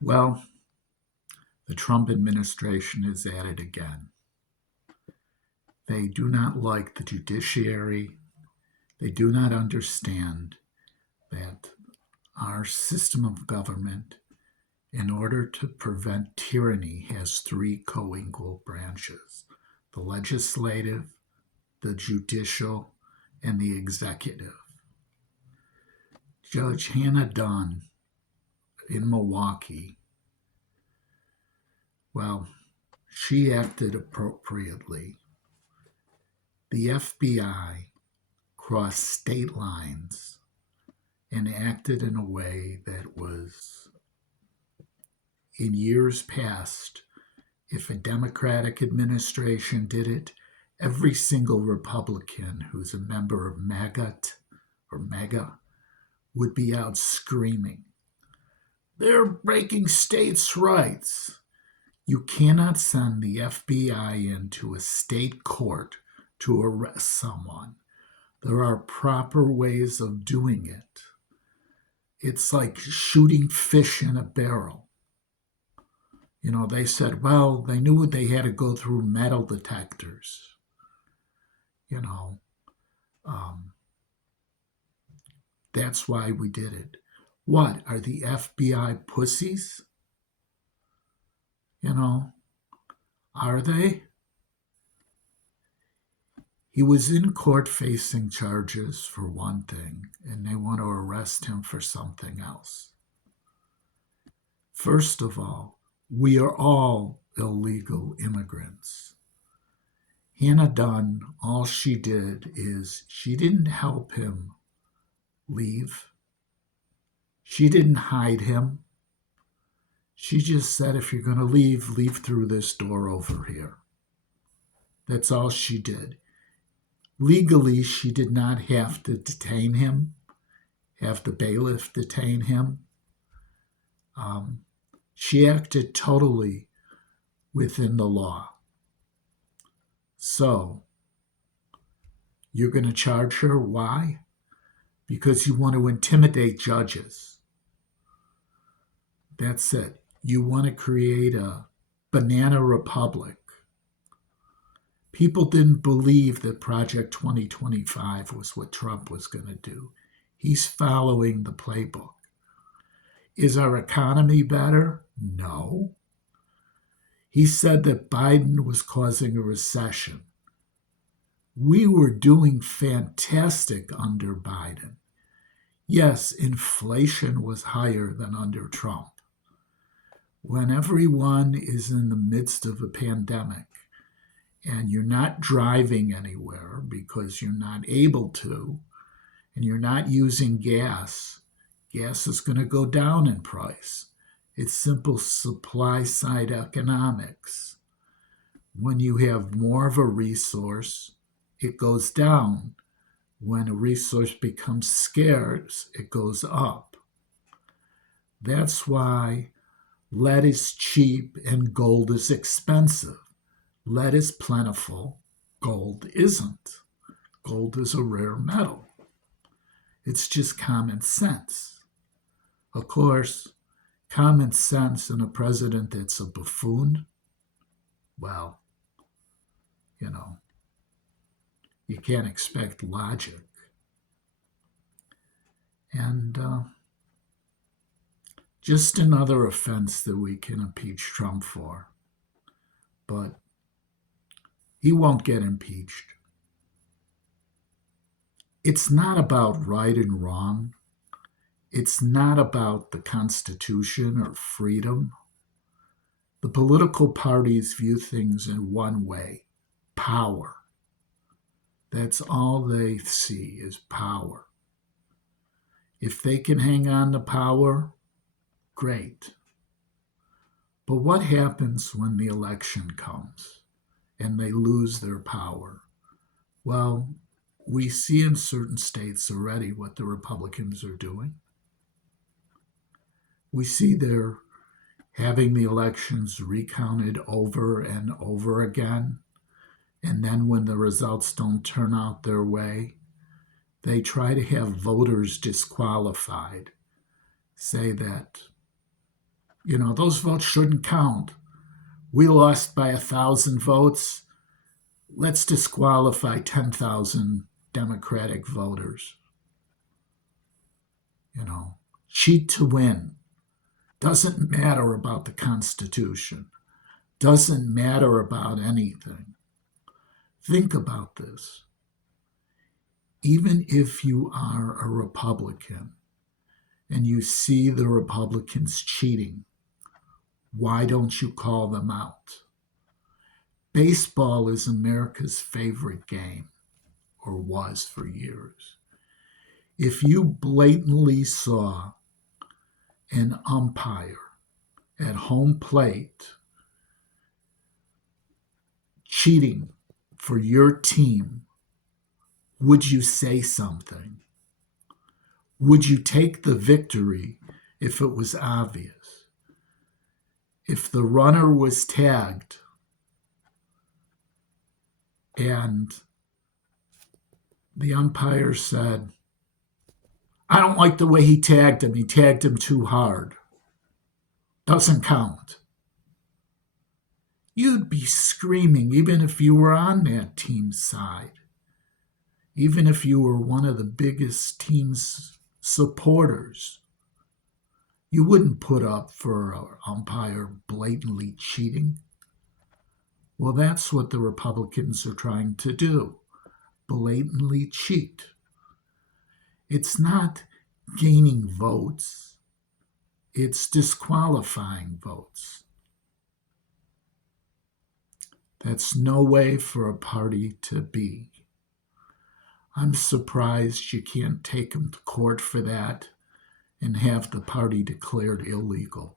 Well, the Trump administration is at it again. They do not like the judiciary. They do not understand that our system of government, in order to prevent tyranny, has three co equal branches: the legislative, the judicial, and the executive. Judge Hannah Dunn in Milwaukee, well, she acted appropriately. The FBI crossed state lines and acted in a way that was, in years past, if a Democratic administration did it, every single Republican who's a member of MAGA would be out screaming, "They're breaking states' rights." You cannot send the FBI into a state court to arrest someone. There are proper ways of doing it. It's like shooting fish in a barrel. They said, well, they knew they had to go through metal detectors. You know, um, that's why we did it. What? Are the FBI pussies? Are they? He was in court facing charges for one thing, and they want to arrest him for something else. First of all, we are all illegal immigrants. Hannah Dunn, all she did is she didn't help him leave. She didn't hide him. She just said, if you're going to leave through this door over here. That's all she did. Legally, she did not have to detain him, have the bailiff detain him. She acted totally within the law. So, you're going to charge her? Why? Because you want to intimidate judges. That's it. You want to create a banana republic. People didn't believe that Project 2025 was what Trump was going to do. He's following the playbook. Is our economy better? No. He said that Biden was causing a recession. We were doing fantastic under Biden. Yes, inflation was higher than under Trump. When everyone is in the midst of a pandemic and you're not driving anywhere because you're not able to, and you're not using gas is going to go down in price. It's simple supply side economics. When you have more of a resource, it goes down. When a resource becomes scarce, it goes up. That's why lead is cheap and gold is expensive. Lead is plentiful, gold isn't. Gold is a rare metal. It's just common sense. Of course, common sense in a president that's a buffoon, well, you can't expect logic. And just another offense that we can impeach Trump for. But he won't get impeached. It's not about right and wrong. It's not about the Constitution or freedom. The political parties view things in one way: power. That's all they see is power. If they can hang on to power, great. But what happens when the election comes and they lose their power? Well, we see in certain states already what the Republicans are doing. We see they're having the elections recounted over and over again. And then when the results don't turn out their way, they try to have voters disqualified, say that Those votes shouldn't count. We lost by 1,000 votes. Let's disqualify 10,000 Democratic voters. Cheat to win. Doesn't matter about the Constitution. Doesn't matter about anything. Think about this. Even if you are a Republican and you see the Republicans cheating, why don't you call them out? Baseball is America's favorite game, or was for years. If you blatantly saw an umpire at home plate cheating for your team, would you say something? Would you take the victory if it was obvious? If the runner was tagged and the umpire said, I don't like the way he tagged him too hard, doesn't count, you'd be screaming even if you were on that team's side. Even if you were one of the biggest team's supporters, you wouldn't put up for an umpire blatantly cheating. Well, that's what the Republicans are trying to do, blatantly cheat. It's not gaining votes, it's disqualifying votes. That's no way for a party to be. I'm surprised you can't take them to court for that and have the party declared illegal.